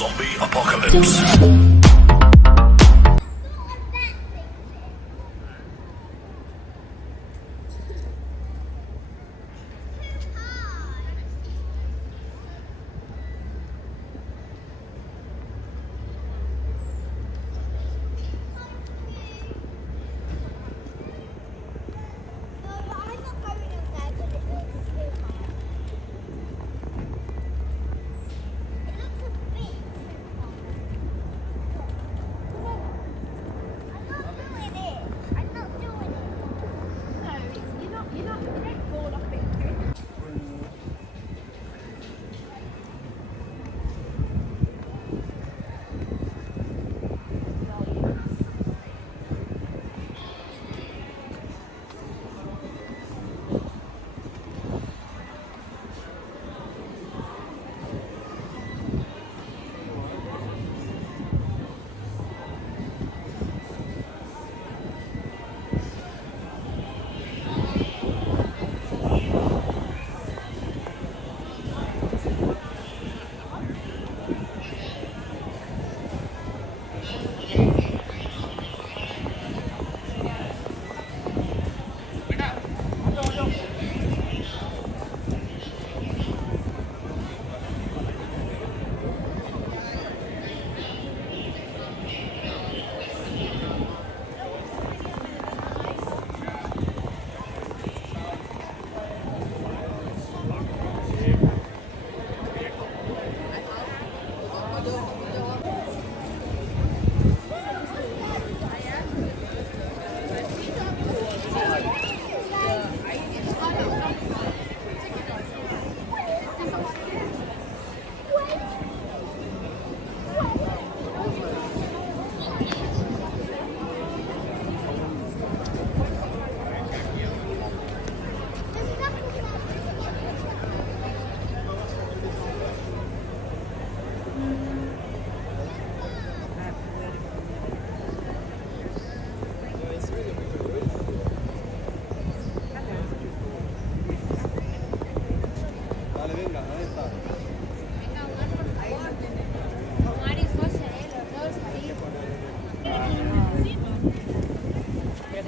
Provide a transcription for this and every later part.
zombie apocalypse.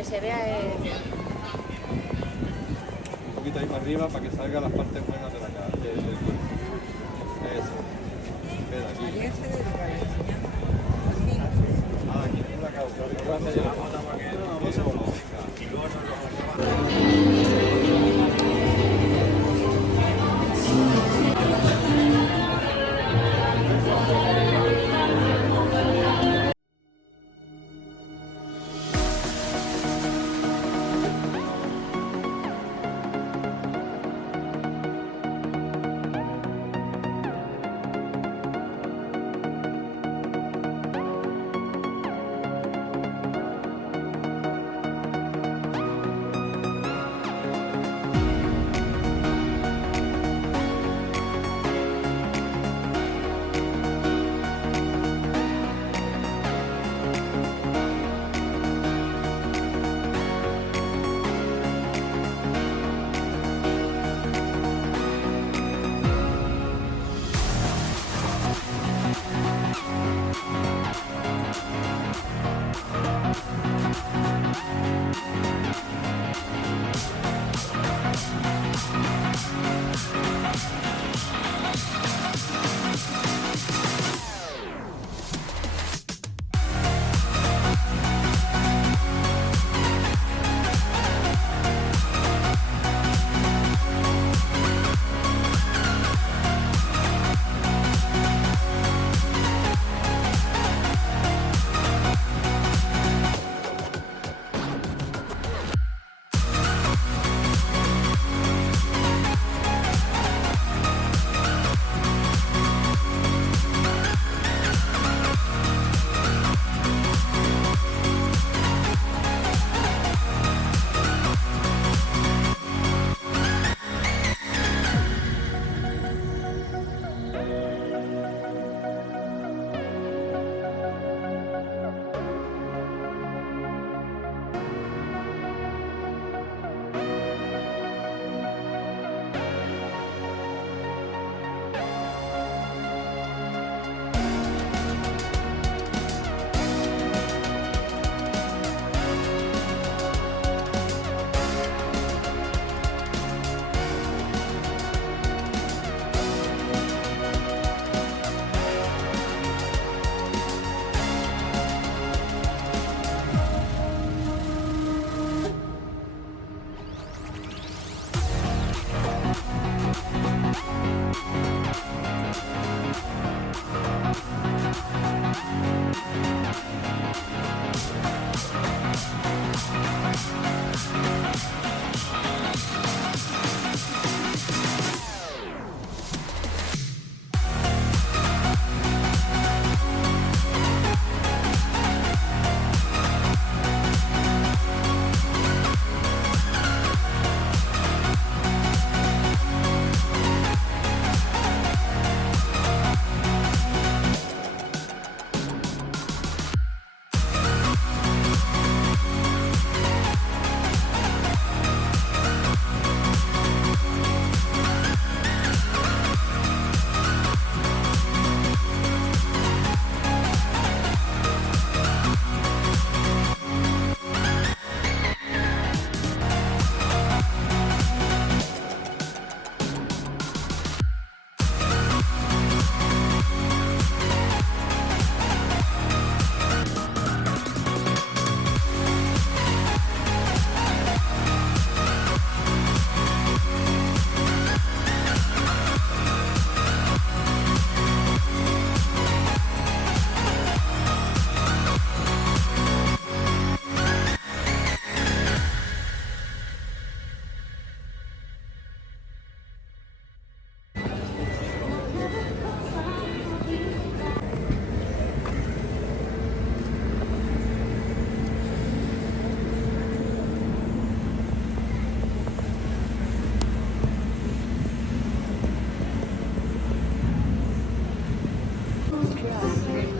Se vea un poquito ahí para arriba para que salgan las partes buenas de la cara. Eso. Espera, aquí. Aquí, la causa.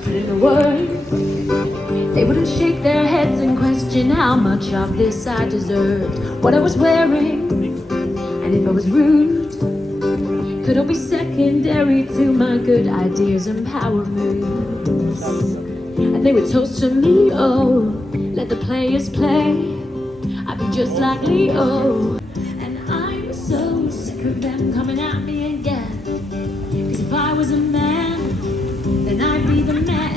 put in the work. They wouldn't shake their heads and question how much of this I deserved. What I was wearing, and if I was rude, could all be secondary to my good ideas and power moves. And they would toast to me, oh, let the players play. I'd be just like Leo. And I'm so sick of them coming at me again. Cause if I was a man, then I'd be the man.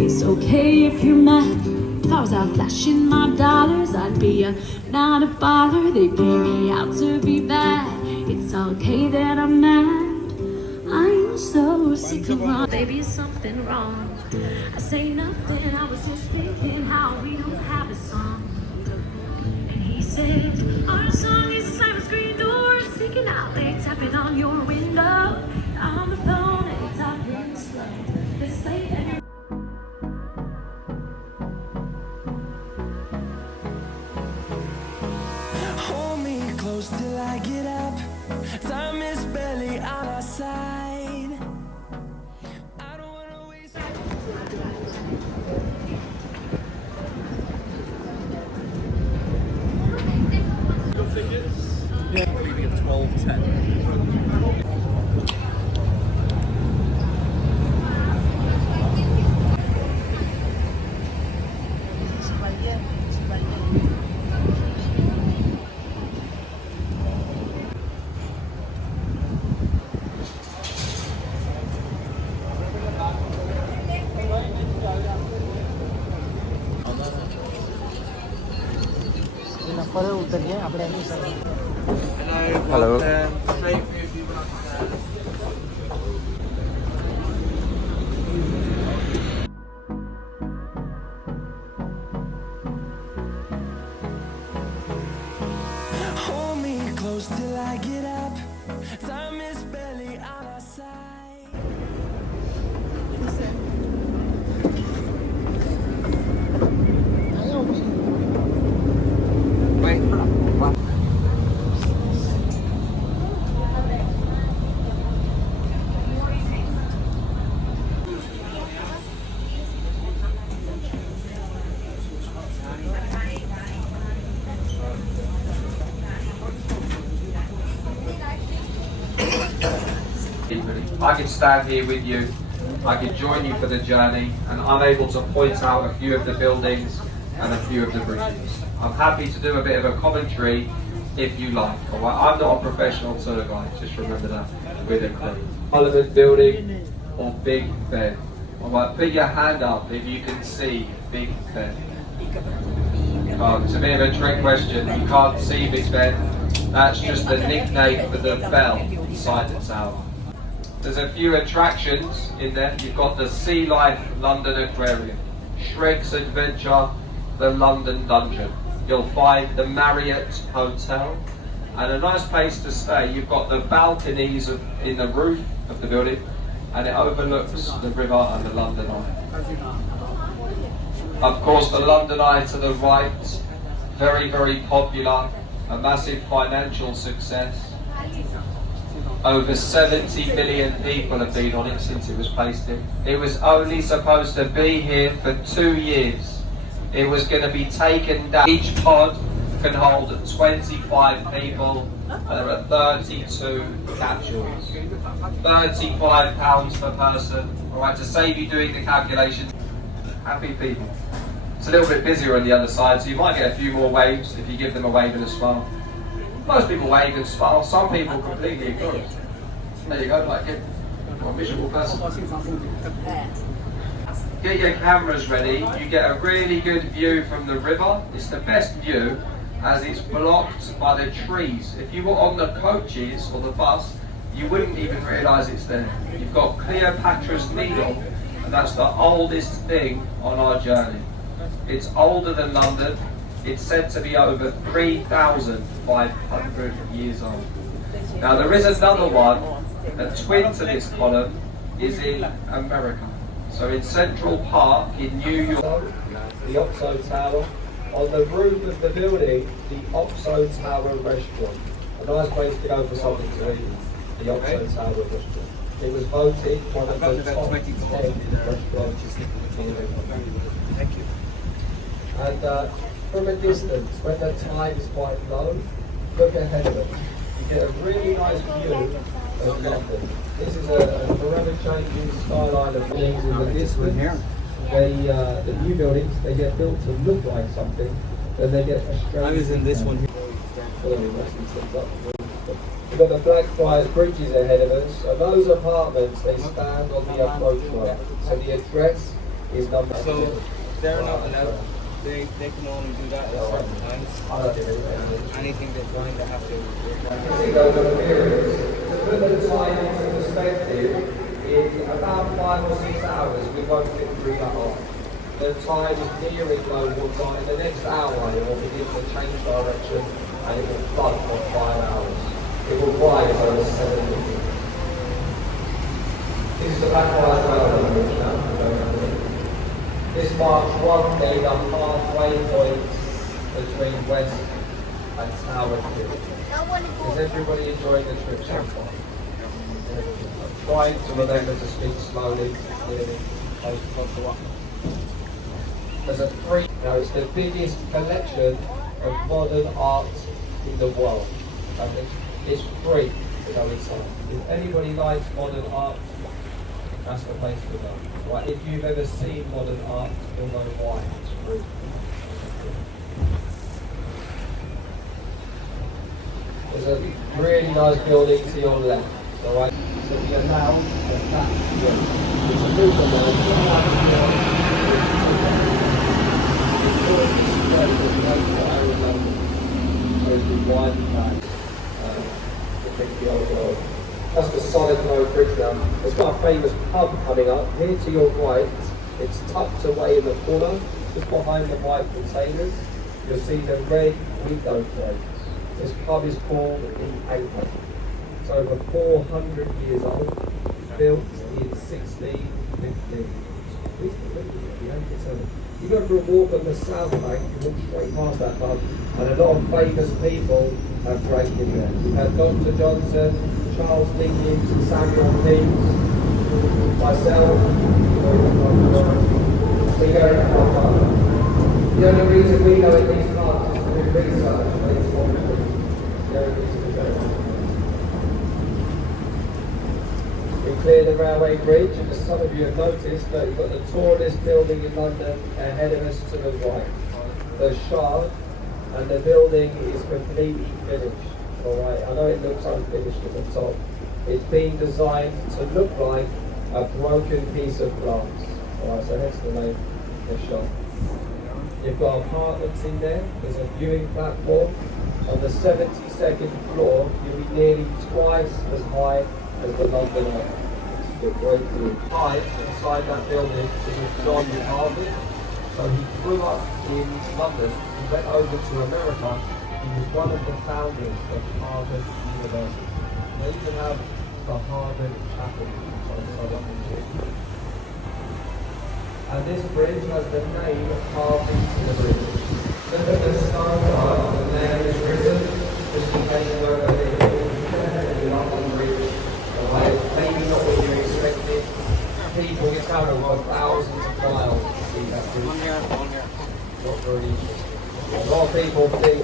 It's okay if you're mad. If I was out flashing my dollars, I'd be not a bother. They pay me out to be bad. It's okay that I'm mad. I'm so sick of wrong. Baby, is something wrong? I say nothing. I was just thinking how we don't have a song. And he said, our song is silent screen doors sticking out. They tapping on your window. I'm on the phone and it's talking slow. They say till I get up. Time is barely on our side. I don't wanna waste. Your tickets? Yeah. Leaving at 12:10. Hello. Hold me close till I get up. Time is barely on our side. I could stand here with you, I could join you for the journey, and I'm able to point out a few of the buildings and a few of the bridges. I'm happy to do a bit of a commentary if you like. All right? I'm not a professional tour guide, just remember that with a clue. Parliament Building or Big Ben. All right, put your hand up if you can see Big Ben. Oh, it's a bit of a trick question. You can't see Big Ben. That's just the nickname for the bell inside the tower. There's a few attractions in there. You've got the Sea Life London Aquarium, Shrek's Adventure, the London Dungeon. You'll find the Marriott Hotel, and a nice place to stay. You've got the balconies in the roof of the building, and it overlooks the river and the London Eye. Of course, the London Eye to the right, very, very popular, a massive financial success. Over 70 million people have been on it since it was placed in. It was only supposed to be here for 2 years. It was going to be taken down. Each pod can hold 25 people. There are 32 capsules. £35 per person. Alright, to save you doing the calculation. Happy people. It's a little bit busier on the other side, so you might get a few more waves if you give them a wave and a smile. Most people wave and smile, some people completely ignore it. There you go, like a miserable person. Get your cameras ready, you get a really good view from the river. It's the best view as it's blocked by the trees. If you were on the coaches or the bus, you wouldn't even realise it's there. You've got Cleopatra's Needle, and that's the oldest thing on our journey. It's older than London. It's said to be over 3,500 years old. Now there is another one, a twin to this column, is in America. So in Central Park in New York, the Oxo Tower. On the roof of the building, the Oxo Tower restaurant. A nice place to go for something to eat, the Oxo Tower restaurant. It was voted one of the top 10 restaurants in the world. Thank you. And from a distance, when the tide is quite low, look ahead of us. You get a really nice view of London. This is a forever changing skyline of buildings in the distance. The new buildings, they get built to look like something, then they get a strange. I was in this one. We've got the Blackfriars Bridges ahead of us, and those apartments, they stand on the approach road. So the address is number 2. So they're not allowed. They can only do that at certain times. Anything they find, they have to. See those appearances. To put the time into perspective, in about 5 or 6 hours, we won't get through that off. The tide is nearing low water. In the next hour, it will begin to change direction and it will flood for 5 hours. It will rise over 7 meters. This is the Blackfriars Railway Bridge now. This marks one day the halfway point between West and Tower Hill. Is everybody enjoying the trip so far? Trying to remember to speak slowly, clearly. There's a it's the biggest collection of modern art in the world. And it's free to go inside. If anybody likes modern art, that's the place to go. Right? If you've ever seen modern art, you'll know why it's free. There's a really nice building to your left. Alright, so we are now at that here. It's a move on That's the Solid Road Bridge now. It's got a famous pub coming up. Here to your right, it's tucked away in the corner, just behind the white containers. You'll see the red window frames. This pub is called The Anchor. It's over 400 years old, built in 1615. You go for a walk on the south bank, you walk straight past that pub, and a lot of famous people have drank in there. We've had Dr. Johnson, Charles Dickens, Samuel Pepys, myself. We go to the pub. The only reason we go in these pubs is to do research, but it's what we do. The only reason we go. We clear the railway bridge, and as some of you have noticed, that you've got the tallest building in London ahead of us to the right, the Shard, and the building is completely finished. Alright, I know it looks unfinished at the top. It's been designed to look like a broken piece of glass. Alright, so that's the name, the Shard. You've got apartments in there, there's a viewing platform. On the 72nd floor, you'll be nearly twice as high as the London Eye. You're great view. Inside that building is John Harvey. So he grew up in London, he went over to America. He was one of the founders of Harvard University. They even have the Harvard Chapel. And this bridge has the name carved into the bridge. Look at the stone card, the name is written, just in case you don't know the London Bridge. Maybe not what you expected. People get out over thousands of miles to see that bridge. Not very interesting. A lot of people think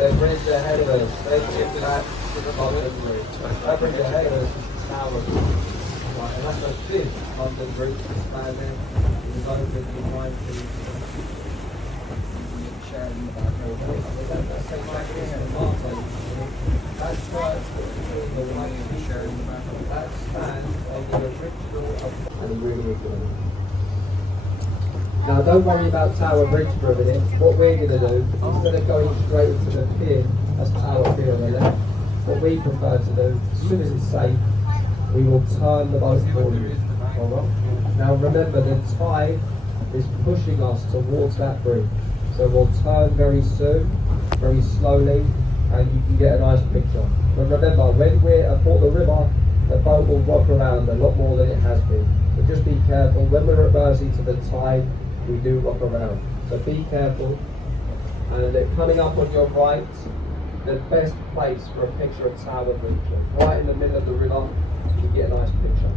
the bridge ahead of us, they think that to the London Bridge. That bridge ahead of us is the Tower Bridge. Right, and that's the 5th London Bridge that's found there. It was opened in 19. That's exactly the Martin. That church between the white t-shirt and the back of that stands on the original and he really is good. Now don't worry about Tower Bridge for a minute. What we're going to do, instead of going straight to the pier, that's Tower Pier on the left, what we prefer to do, as soon as it's safe, we will turn the boat for you. Alright? Now remember, the tide is pushing us towards that bridge. So we'll turn very soon, very slowly, and you can get a nice picture. But remember, when we're at the river, the boat will rock around a lot more than it has been. But just be careful. When we're reversing to the tide, we do rock around. So be careful. And coming up on your right, the best place for a picture of Tower Bridge. Right in the middle of the river, you get a nice picture.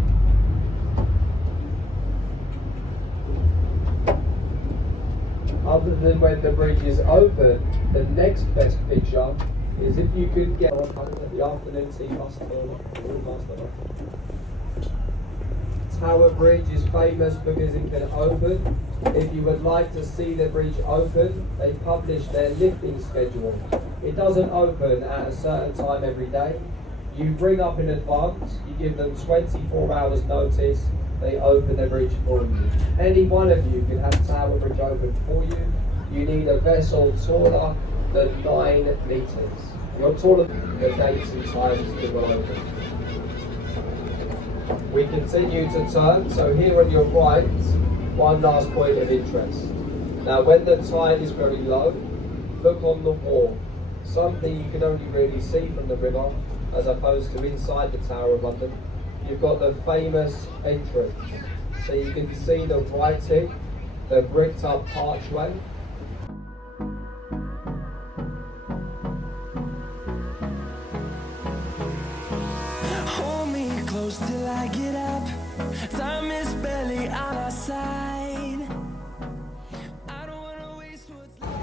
Other than when the bridge is open, the next best picture is if you could get the afternoon tea festival. Tower Bridge is famous because it can open. If you would like to see the bridge open, they publish their lifting schedule. It doesn't open at a certain time every day. You bring up in advance, you give them 24 hours notice, they open the bridge for you. Any one of you can have Tower Bridge open for you. You need a vessel taller than 9 meters. You're taller than the dates and times it will open. We continue to turn, so here on your right, one last point of interest. Now when the tide is very low, look on the wall. Something you can only really see from the river, as opposed to inside the Tower of London. You've got the famous entrance. So you can see the writing, the bricked up archway. Hold me close till I get up. Time is barely on our side. I don't wanna waste what's left.